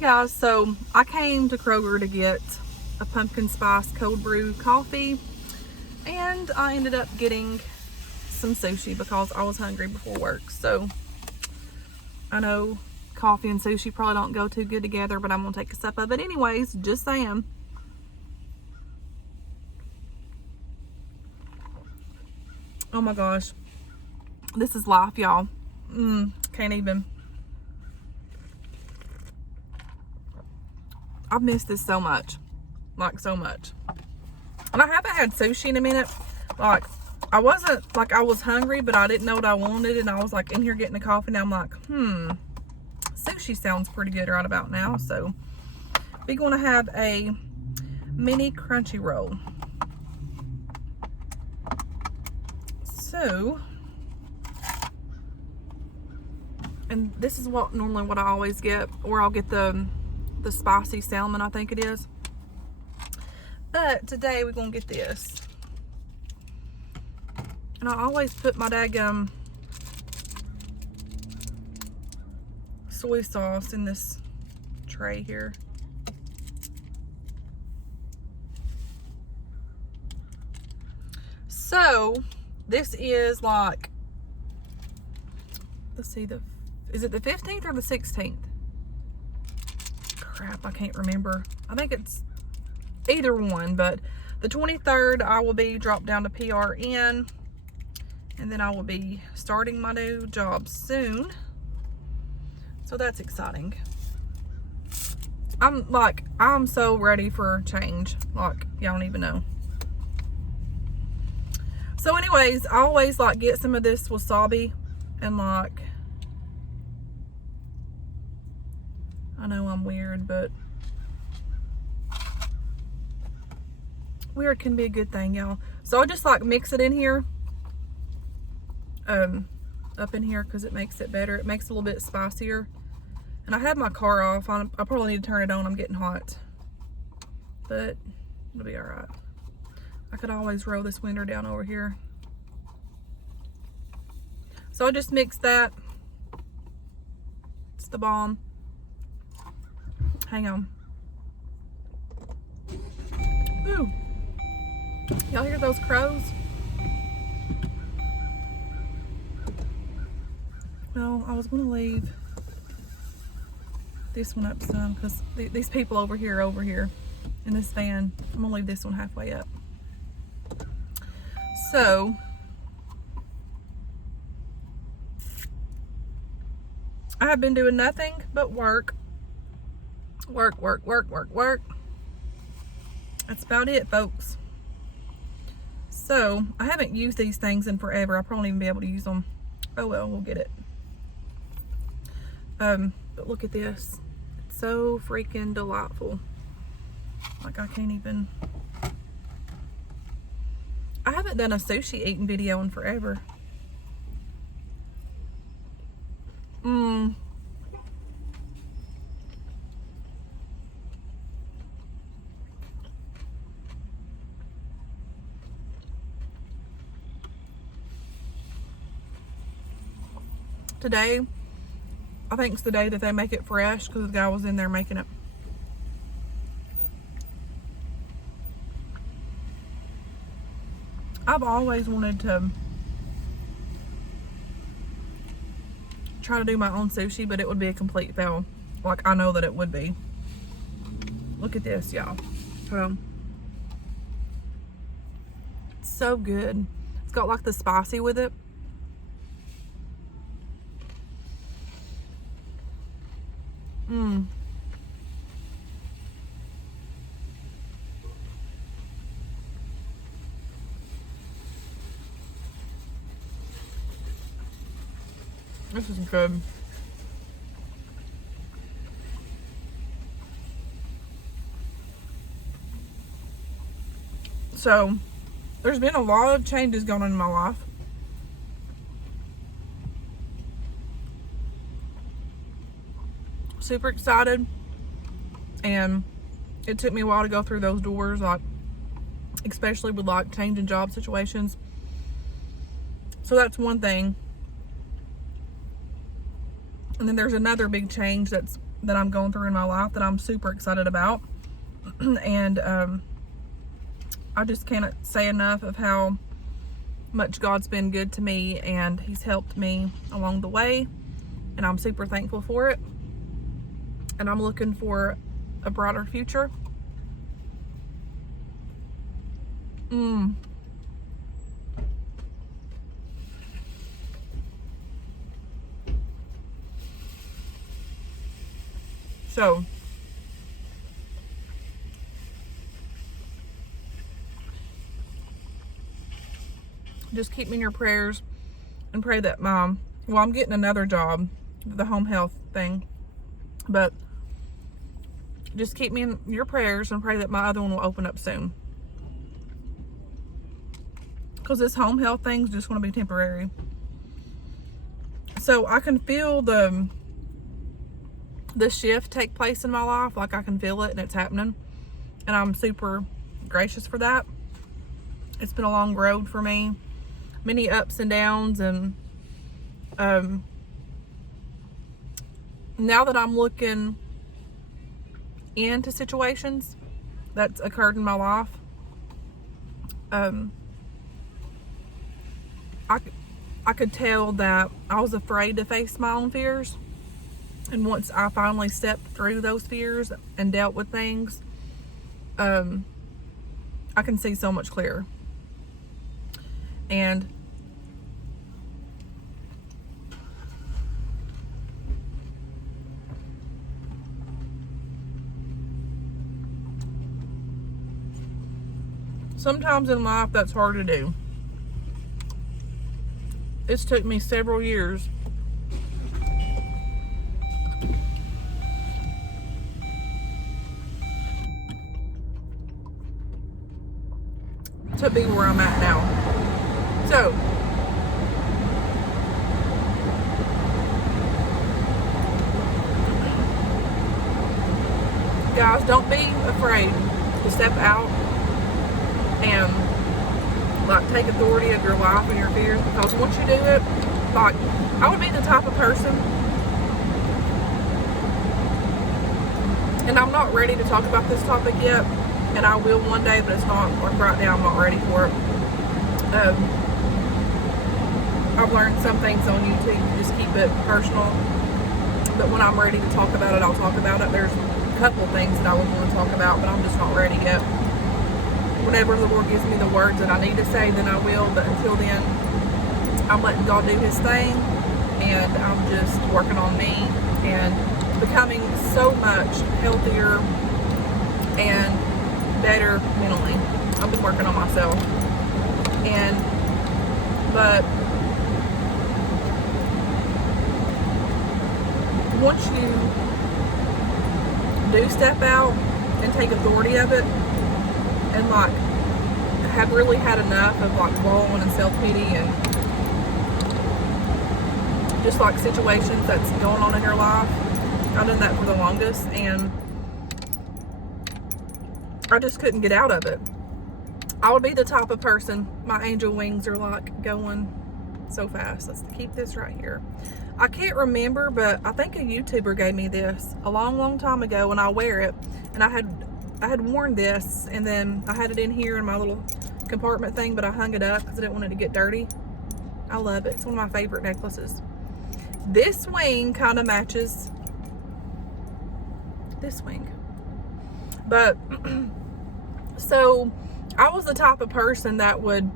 Guys, so I came to Kroger to get a pumpkin spice cold brew coffee, and I ended up getting some sushi because I was hungry before work. So I know coffee and sushi probably don't go too good together, but I'm gonna take a sip of it anyways, just saying. Oh my gosh, this is life, y'all. Can't even. I've missed this so much, like so much. And I haven't had sushi in a minute. Like, I wasn't, like, I was hungry, but I didn't know what I wanted, and I was like in here getting a coffee, and I'm like, sushi sounds pretty good right about now. So we're gonna have a mini crunchy roll. So, and this is what I always get, or I'll get the spicy salmon, I think it is. But today we're gonna get this. And I always put my daggum soy sauce in this tray here. So this is like, let's see, is it the 15th or the 16th? Crap, I can't remember. I think it's either one, but the 23rd I will be dropped down to PRN, and then I will be starting my new job soon. So that's exciting. I'm so ready for change. Like, y'all don't even know. So anyways, I always like get some of this wasabi, and like, I know I'm weird, but weird can be a good thing, y'all. So I just like mix it in here, up in here, because it makes it better. It makes it a little bit spicier. And I have my car off. I probably need to turn it on. I'm getting hot, but it'll be all right. I could always roll this window down over here. So I just mix that. It's the bomb. Hang on. Ooh. Y'all hear those crows? Well, I was going to leave this one up some, because these people over here in this van, I'm going to leave this one halfway up. So, I have been doing nothing but work. Work. That's about it, folks. So, I haven't used these things in forever. I probably won't even be able to use them. Oh well, we'll get it. But look at this. It's so freaking delightful. Like, I can't even. I haven't done a sushi eating video in forever. Today, I think it's the day that they make it fresh, because the guy was in there making it. I've always wanted to try to do my own sushi, but it would be a complete fail. Like, I know that it would be. Look at this, y'all. It's so good. It's got like the spicy with it. This is good. So, there's been a lot of changes going on in my life. Super excited, and it took me a while to go through those doors, like, especially with like changing job situations. So that's one thing. And then there's another big change that's that I'm going through in my life that I'm super excited about. And I just can't say enough of how much God's been good to me, and He's helped me along the way, and I'm super thankful for it. And I'm looking for a brighter future. So, just keep me in your prayers and pray that I'm getting another job, the home health thing, but just keep me in your prayers and pray that my other one will open up soon. Because this home health thing's just going to be temporary. So I can feel the shift take place in my life. Like, I can feel it and it's happening. And I'm super gracious for that. It's been a long road for me. Many ups and downs. And now that I'm looking into situations that's occurred in my life, I could tell that I was afraid to face my own fears. And once I finally stepped through those fears and dealt with things, I can see so much clearer. And sometimes in life that's hard to do. It's took me several years to be where I'm at now. So, guys, don't be afraid to step out and like take authority of your life and your fears, because once you do it, like, I would be the type of person, and I'm not ready to talk about this topic yet, and I will one day, but it's not, like, right now I'm not ready for it. I've learned some things on YouTube to just keep it personal, but when I'm ready to talk about it, I'll talk about it. There's a couple things that I would want to talk about, but I'm just not ready yet. Whenever the Lord gives me the words that I need to say, then I will. But until then, I'm letting God do His thing, and I'm just working on me and becoming so much healthier and better mentally. I've been working on myself. But once you do step out and take authority of it, and like have really had enough of like wallowing in self-pity and just like situations that's going on in your life. I've done that for the longest, and I just couldn't get out of it. I would be the type of person, my angel wings are like going so fast. Let's keep this right here. I can't remember, but I think a YouTuber gave me this a long time ago, and I wear it, and I had worn this, and then I had it in here in my little compartment thing, but I hung it up because I didn't want it to get dirty. I love it. It's one of my favorite necklaces. This wing kind of matches this wing. But, so, I was the type of person that would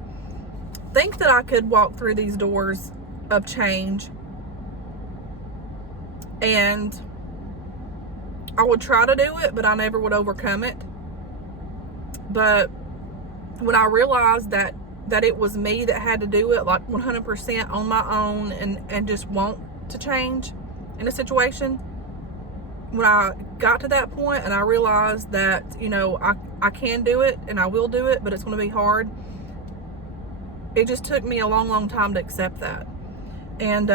think that I could walk through these doors of change, and I would try to do it, but I never would overcome it. But when I realized that it was me that had to do it, like 100% on my own, and just want to change in a situation, when I got to that point and I realized that, you know, I can do it and I will do it, but it's going to be hard, it just took me a long time to accept that. And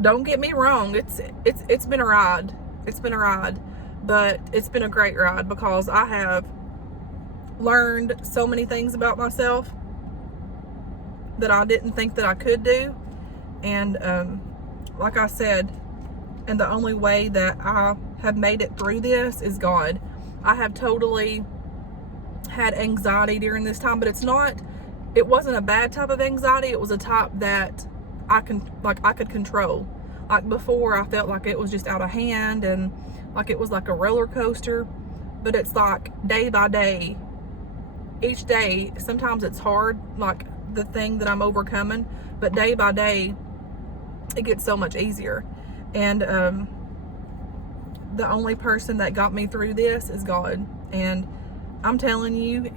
don't get me wrong, it's been a ride. It's been a ride, but it's been a great ride, because I have learned so many things about myself that I didn't think that I could do. And like I said, And the only way that I have made it through this is God. I have totally had anxiety during this time, but it wasn't a bad type of anxiety. It was a type that I could control. Like before, I felt like it was just out of hand and like it was like a roller coaster. But it's like day by day, each day, sometimes it's hard, like the thing that I'm overcoming, but day by day, it gets so much easier. And the only person that got me through this is God. And I'm telling you,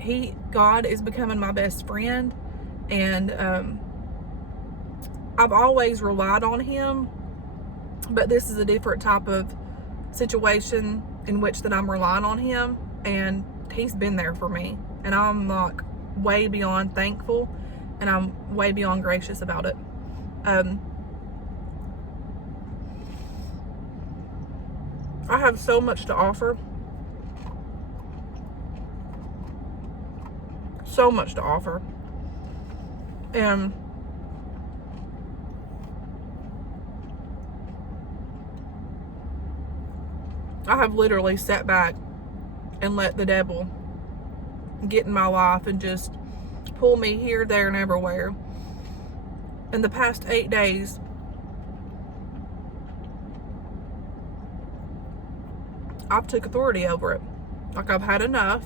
God is becoming my best friend. And I've always relied on him, but this is a different type of situation in which that I'm relying on him, and he's been there for me. And I'm like way beyond thankful, and I'm way beyond gracious about it. I have so much to offer. So much to offer. And I have literally sat back and let the devil get in my life and just pull me here, there, and everywhere. In the past 8 days, I've took authority over it. Like, I've had enough.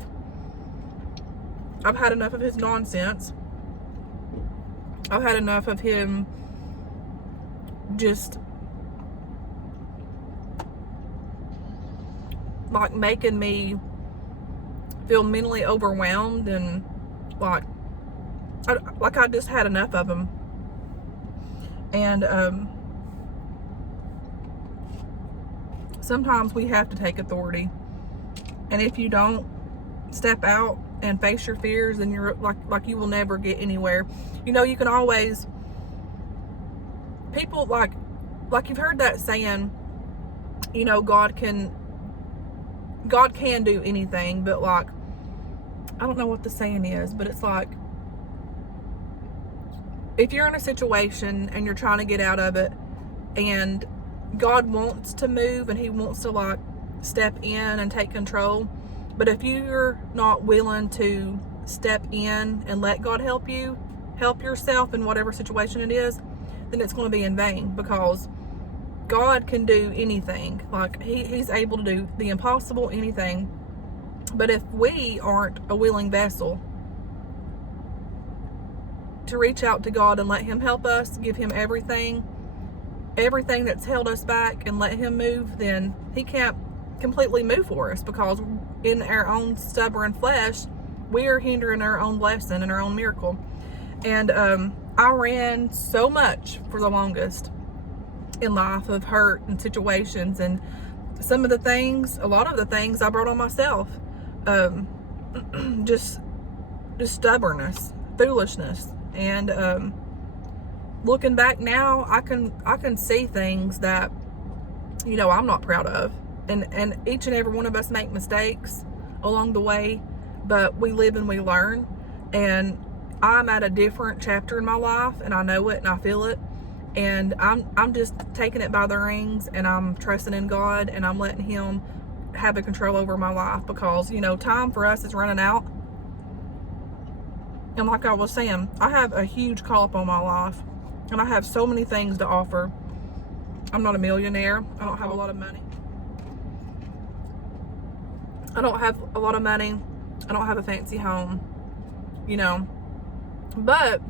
I've had enough of his nonsense. I've had enough of him just like making me feel mentally overwhelmed, and like I just had enough of him. And sometimes we have to take authority, and if you don't step out and face your fears, then you're like you will never get anywhere. You know, you can always, people like you've heard that saying, you know, God can do anything, but like, I don't know what the saying is, but it's like, if you're in a situation and you're trying to get out of it, and God wants to move and he wants to like step in and take control, but if you're not willing to step in and let God help yourself in whatever situation it is, then it's going to be in vain, because God can do anything. Like he's able to do the impossible, anything. But if we aren't a willing vessel to reach out to God and let him help us, give him everything that's held us back, and let him move, then he can't completely move for us, because in our own stubborn flesh, we are hindering our own blessing and our own miracle. And I ran so much for the longest in life of hurt and situations, and a lot of the things I brought on myself. Just stubbornness, foolishness. And looking back now, I can see things that, you know, I'm not proud of. And each and every one of us make mistakes along the way, but we live and we learn. And I'm at a different chapter in my life, and I know it and I feel it. And I'm just taking it by the reins, and I'm trusting in God, and I'm letting him have a control over my life, because, you know, time for us is running out. And like I was saying, I have a huge call up on my life, and I have so many things to offer. I'm not a millionaire. I don't have a lot of money. I don't have a lot of money. I don't have a fancy home, you know, but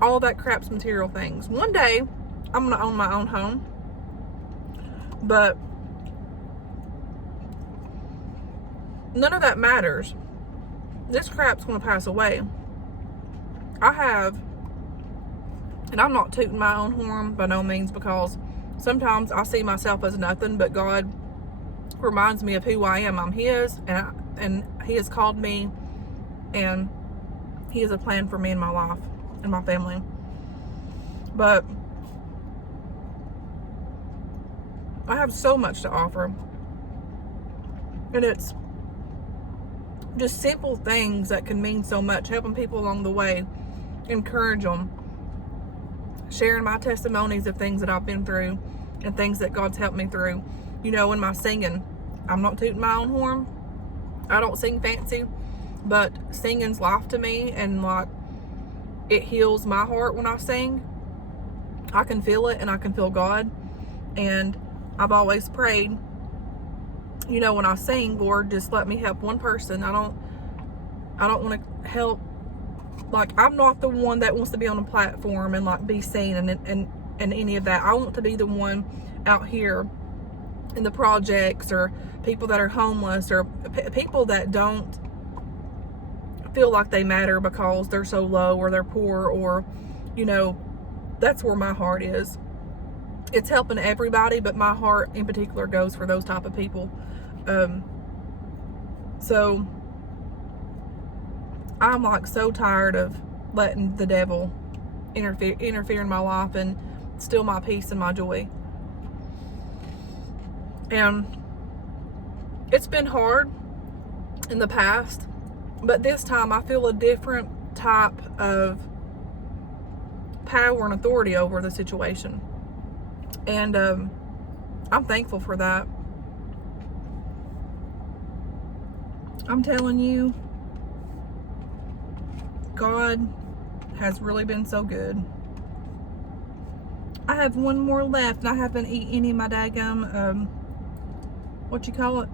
all that crap's material things. One day I'm going to own my own home, but none of that matters. This crap's going to pass away. And I'm not tooting my own horn by no means, because sometimes I see myself as nothing, but God reminds me of who I am. I'm his, and he has called me, and he has a plan for me in my life and my family. But I have so much to offer, and it's just simple things that can mean so much, helping people along the way, encourage them, sharing my testimonies of things that I've been through and things that God's helped me through. You know, in my singing, I'm not tooting my own horn. I don't sing fancy, but singing's life to me, and like, it heals my heart when I sing. I can feel it, and I can feel God. And I've always prayed, you know, when I sing, Lord, just let me help one person. I don't want to help, like, I'm not the one that wants to be on a platform and like be seen and any of that. I want to be the one out here in the projects, or people that are homeless, or people that don't feel like they matter because they're so low, or they're poor, or, you know, that's where my heart is. It's helping everybody, but my heart in particular goes for those type of people. So I'm like so tired of letting the devil interfere in my life and steal my peace and my joy. And it's been hard in the past, but this time I feel a different type of power and authority over the situation. And I'm thankful for that. I'm telling you, God has really been so good. I have one more left, and I haven't eaten any of my daggum, what you call it?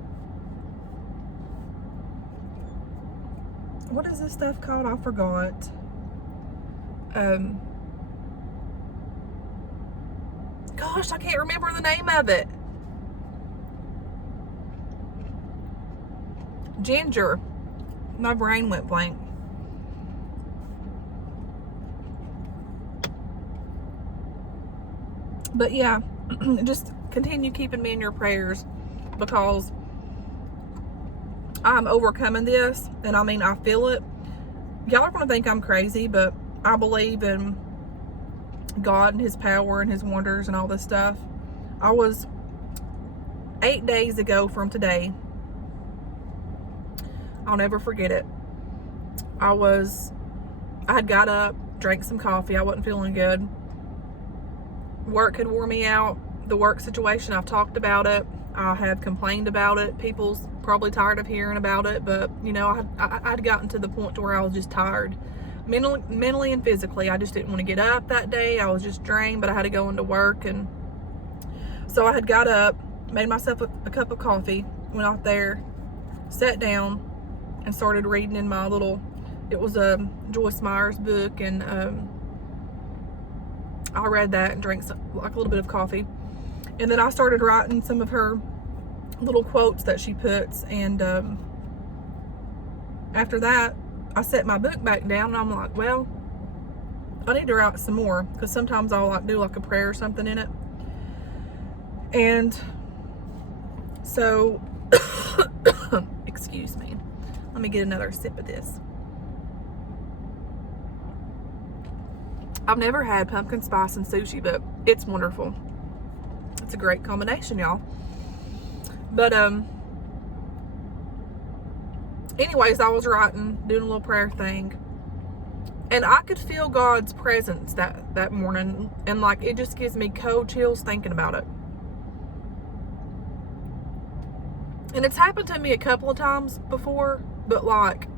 What is this stuff called? I forgot. Gosh, I can't remember the name of it. Ginger. My brain went blank. But yeah, just continue keeping me in your prayers, because I'm overcoming this, and I mean, I feel it. Y'all are going to think I'm crazy, but I believe in God and his power and his wonders and all this stuff. I was 8 days ago from today. I'll never forget it. I had got up, drank some coffee. I wasn't feeling good. Work had wore me out. The work situation, I've talked about it. I have complained about it. People's probably tired of hearing about it, but you know, I'd gotten to the point to where I was just tired. Mentally and physically. I just didn't want to get up that day. I was just drained, but I had to go into work. And so I had got up, made myself a cup of coffee, went out there, sat down, and started reading in my little, it was a Joyce Meyer's book, and I read that and drank like a little bit of coffee. And then I started writing some of her little quotes that she puts, and after that, I set my book back down, and I'm like, well, I need to write some more, because sometimes I'll like do like a prayer or something in it. And so excuse me, let me get another sip of this. I've never had pumpkin spice and sushi, but it's wonderful. It's a great combination, y'all. But anyways, I was writing, doing a little prayer thing, and I could feel God's presence that morning, and like, it just gives me cold chills thinking about it. And it's happened to me a couple of times before, but like,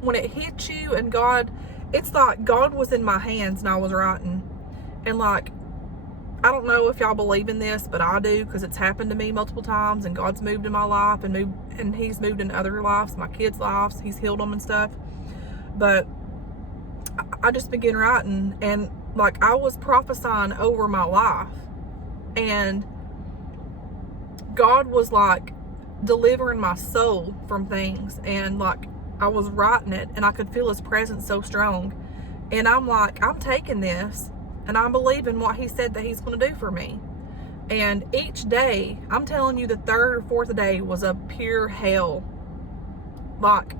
when it hits you and God, it's like God was in my hands and I was writing. And like, I don't know if y'all believe in this, but I do, because it's happened to me multiple times, and God's moved in my life, and he's moved in other lives, my kids' lives. He's healed them and stuff. But I just began writing, and like, I was prophesying over my life, and God was like delivering my soul from things, and like, I was writing it, and I could feel his presence so strong. And I'm like, I'm taking this, and I'm believing what he said that he's going to do for me. And each day, I'm telling you, the third or fourth day was a pure hell. Like,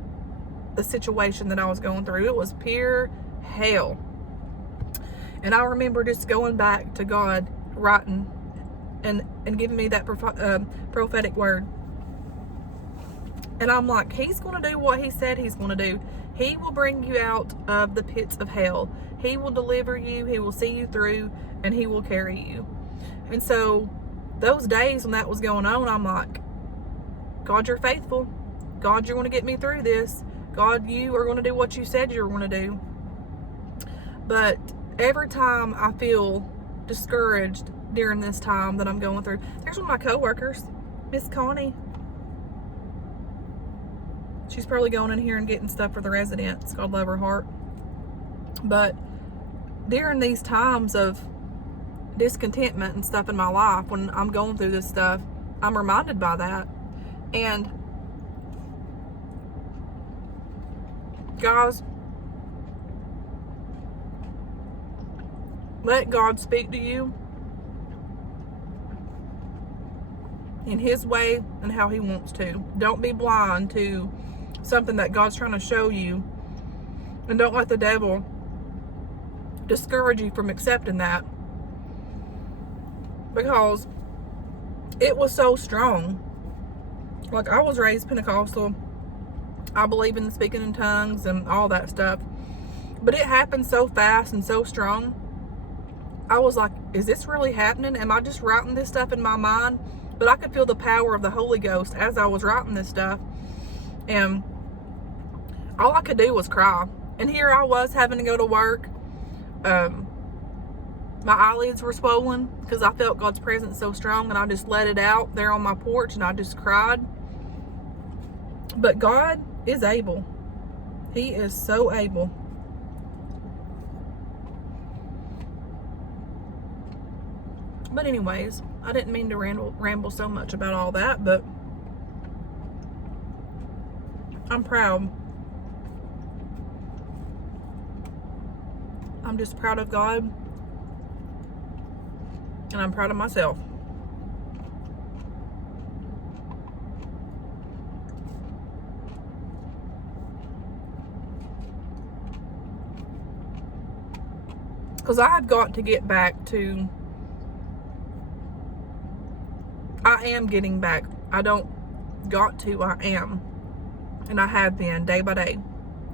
the situation that I was going through, it was pure hell. And I remember just going back to God, writing, and giving me that prophetic word. And I'm like, he's going to do what he said he's going to do. He will bring you out of the pits of hell. He will deliver you. He will see you through, and he will carry you. And so those days when that was going on, I'm like, God, you're faithful. God, you're going to get me through this. God, you are going to do what you said you were going to do. But every time I feel discouraged during this time that I'm going through, there's one of my coworkers, Miss Connie. She's probably going in here and getting stuff for the residents. God love her heart. But during these times of discontentment and stuff in my life, when I'm going through this stuff, I'm reminded by that. And guys, let God speak to you in his way and how he wants to. Don't be blind to something that God's trying to show you, and don't let the devil discourage you from accepting that, because it was so strong. Like, I was raised Pentecostal. I believe in speaking in tongues and all that stuff, but it happened so fast and so strong. I was like, is this really happening? Am I just writing this stuff in my mind? But I could feel the power of the Holy Ghost as I was writing this stuff, and all I could do was cry. And here I was having to go to work. My eyelids were swollen because I felt God's presence so strong, and I just let it out there on my porch, and I just cried. But God is able. He is so able. But anyways, I didn't mean to ramble so much about all that, but I'm proud. I'm just proud of God, and I'm proud of myself. Because I have got to get back to, I am getting back. I don't got to, I am. And I have been day by day.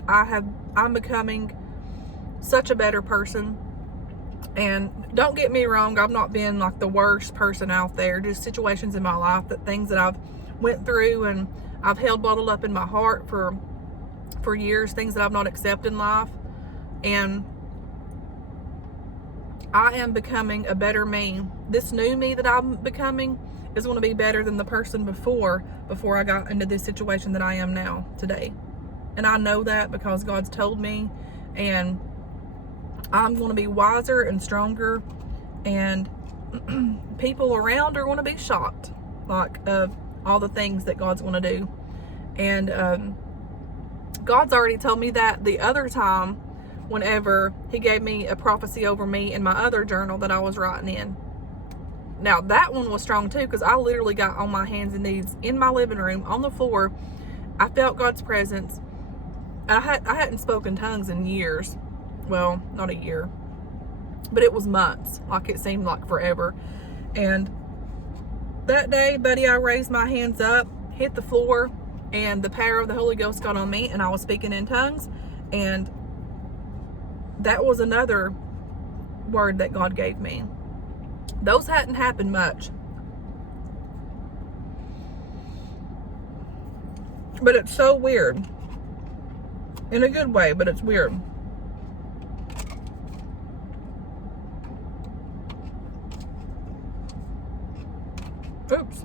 I'm becoming such a better person. And don't get me wrong, I've not been like the worst person out there. Just situations in my life, that things that I've went through and I've held bottled up in my heart for years, things that I've not accepted in life. And I am becoming a better me. This new me that I'm becoming is going to be better than the person before I got into this situation that I am now today. And I know that because God's told me, and I'm going to be wiser and stronger, and people around are going to be shocked, like, of all the things that God's going to do. And God's already told me that the other time, whenever he gave me a prophecy over me in my other journal that I was writing in. Now, that one was strong too, because I literally got on my hands and knees in my living room on the floor. I felt God's presence. I hadn't spoken tongues in years. Well, not a year, but it was months. Like, it seemed like forever. And that day, buddy, I raised my hands up, hit the floor, and the power of the Holy Ghost got on me, and I was speaking in tongues. And that was another word that God gave me. Those hadn't happened much. But it's so weird. In a good way, but it's weird. Oops.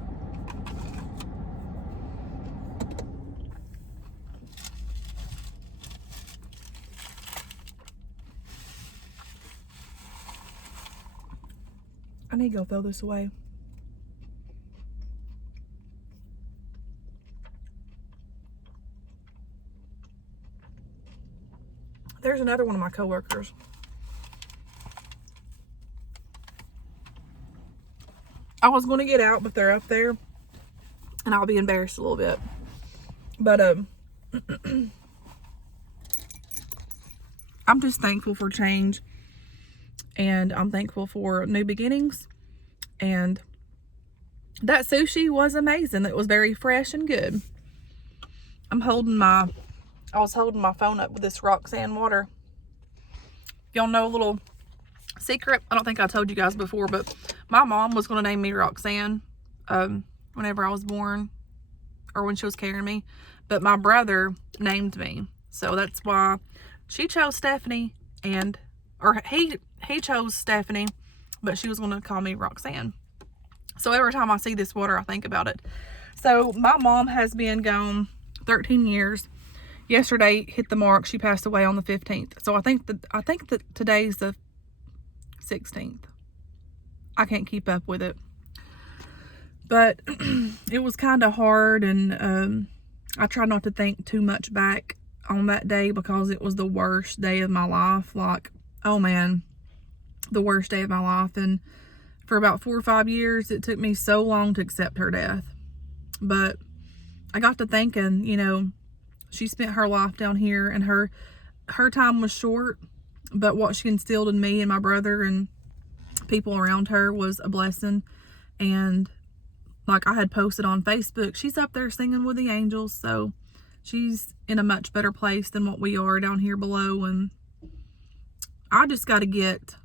I need to go throw this away. There's another one of my coworkers. I was going to get out, but they're up there, and I'll be embarrassed a little bit. But I'm just thankful for change, and I'm thankful for new beginnings. And that sushi was amazing. It was very fresh and good. I was holding my phone up with this Roxanne water. Y'all know a little secret? I don't think I told you guys before, but my mom was going to name me Roxanne whenever I was born, or when she was carrying me. But my brother named me. So that's why she chose Stephanie, or he chose Stephanie, but she was going to call me Roxanne. So every time I see this water, I think about it. So my mom has been gone 13 years. Yesterday hit the mark. She passed away on the 15th. So I think that today's the 16th. I can't keep up with it. But it was kind of hard, and I tried not to think too much back on that day because it was the worst day of my life. Like, oh man, the worst day of my life. And for about 4 or 5 years, it took me so long to accept her death. But I got to thinking, you know, she spent her life down here, and her time was short, but what she instilled in me and my brother and people around her was a blessing. And like I had posted on Facebook, she's up there singing with the angels, so she's in a much better place than what we are down here below. And I just got to get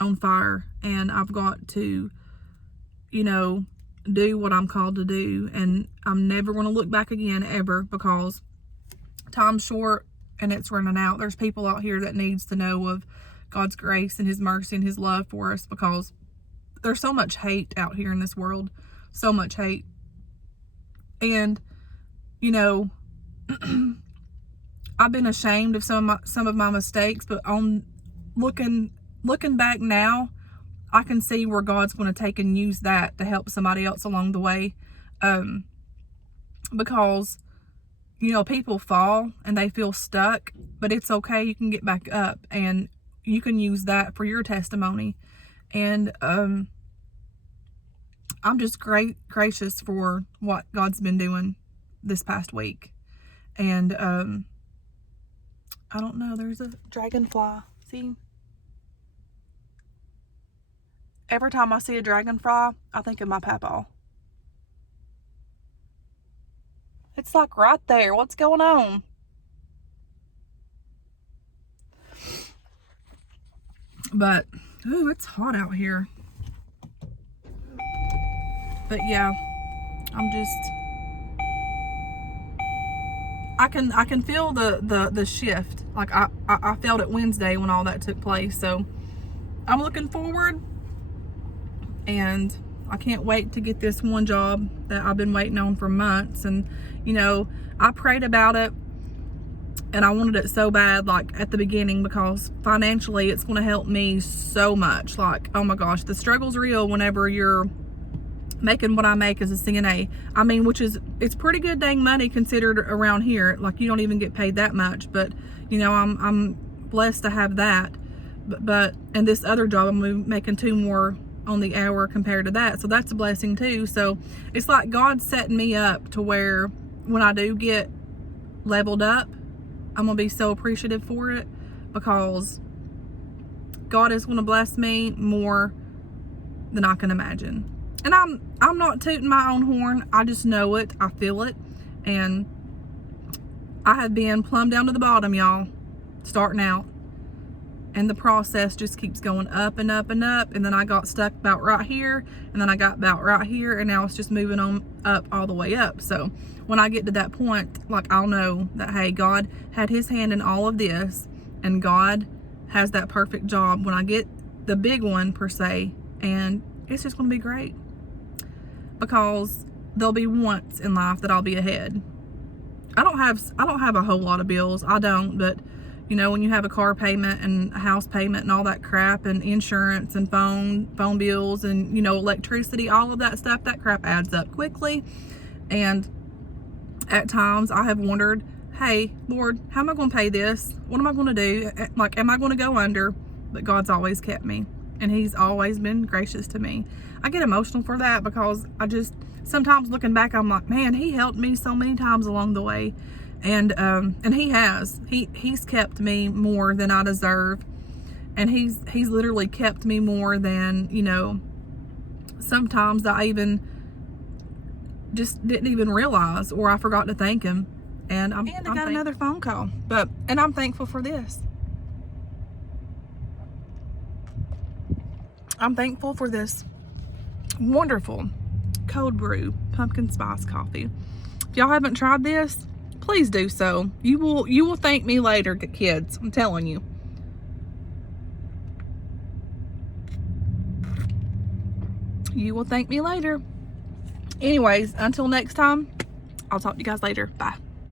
on fire, and I've got to, you know, do what I'm called to do. And I'm never going to look back again, ever, because time's short and it's running out. There's people out here that needs to know of God's grace and his mercy and his love for us, because there's so much hate out here in this world. So much hate. And, you know, I've been ashamed of some of my mistakes, but on looking back now, I can see where God's going to take and use that to help somebody else along the way. Because, you know, people fall and they feel stuck, but it's okay. You can get back up, and you can use that for your testimony. And I'm just gracious for what God's been doing this past week. And I don't know, there's a dragonfly. See? Every time I see a dragonfly, I think of my papa. It's like right there. What's going on? But, ooh, it's hot out here. But yeah, I'm just, I can feel the shift. Like I felt it Wednesday when all that took place. So I'm looking forward, and I can't wait to get this one job that I've been waiting on for months. And, you know, I prayed about it, and I wanted it so bad, like at the beginning, because financially it's going to help me so much. Like, oh my gosh, the struggle's real whenever you're making what I make as a CNA. I mean, it's pretty good dang money considered around here. Like, you don't even get paid that much, but you know, I'm blessed to have that. But and this other job, I'm making 2 more on the hour compared to that, so that's a blessing too. So it's like God's setting me up to where when I do get leveled up, I'm gonna be so appreciative for it, because God is gonna bless me more than I can imagine. And I'm not tooting my own horn. I just know it. I feel it. And I have been plumb down to the bottom, y'all, starting out. And the process just keeps going up and up and up. And then I got stuck about right here. And then I got about right here. And now it's just moving on up all the way up. So when I get to that point, like, I'll know that, hey, God had his hand in all of this. And God has that perfect job when I get the big one, per se. And it's just going to be great. Because there'll be once in life that I'll be ahead. I don't have a whole lot of bills. I don't, but you know, when you have a car payment and a house payment and all that crap, and insurance and phone bills and, you know, electricity, all of that stuff, that crap adds up quickly. And at times I have wondered, hey, Lord, how am I going to pay this? What am I going to do? Like, am I going to go under? But God's always kept me, and he's always been gracious to me. I get emotional for that, because I just, sometimes looking back, I'm like, man, he helped me so many times along the way. And he has, he's kept me more than I deserve. And he's literally kept me more than, you know, sometimes I even just didn't even realize, or I forgot to thank him. And I got another phone call. And I'm thankful for this. I'm thankful for this wonderful cold brew pumpkin spice coffee. If y'all haven't tried this, please do so. You will thank me later, kids. I'm telling you. You will thank me later. Anyways, until next time, I'll talk to you guys later. Bye.